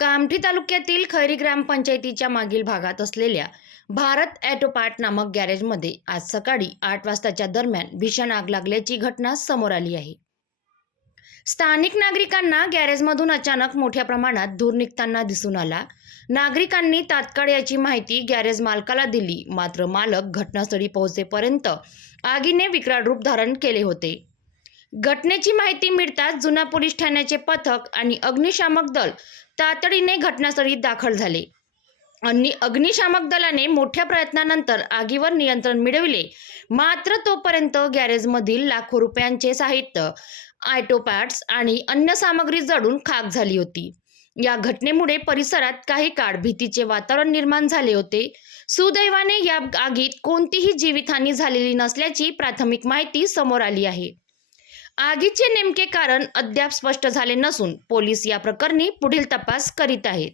कामठी तालुक्यातील खैरी ग्रामपंचायतीच्या मागील भागात असलेल्या भारत ॲटो पार्ट नामक गॅरेजमध्ये आज सकाळी 8 वाजताच्या दरम्यान भीषण आग लागल्याची घटना समोर आली आहे। स्थानिक नागरिकांना गॅरेजमधून अचानक मोठ्या प्रमाणात धूर निघताना दिसून आला। नागरिकांनी तात्काळ याची माहिती गॅरेज मालकाला दिली, मात्र मालक घटनास्थळी पोहोचेपर्यंत आगीने विकराळ रूप धारण केले होते। घटनेची माहिती मिळताच जुना पोलीस ठाण्याचे पथक आणि अग्निशामक दल तातडीने घटनास्थळी दाखल झाले। अग्निशामक दलाने मोठ्या प्रयत्नानंतर आगीवर नियंत्रण मिळविले, मात्र तोपर्यंत गॅरेजमधील लाखो रुपयांचे साहित्य, ऑटो पार्ट्स आणि अन्य सामग्री जळून खाक झाली होती। या घटनेमुळे परिसरात काही काळ भीतीचे वातावरण निर्माण झाले होते। सुदैवाने या आगीत कोणतीही जीवितहानी झालेली नसल्याची प्राथमिक माहिती समोर आली आहे। आगीचे नेमके कारण अद्याप स्पष्ट झाले नसून पोलीस या प्रकरणी पुढील तपास करीत आहेत।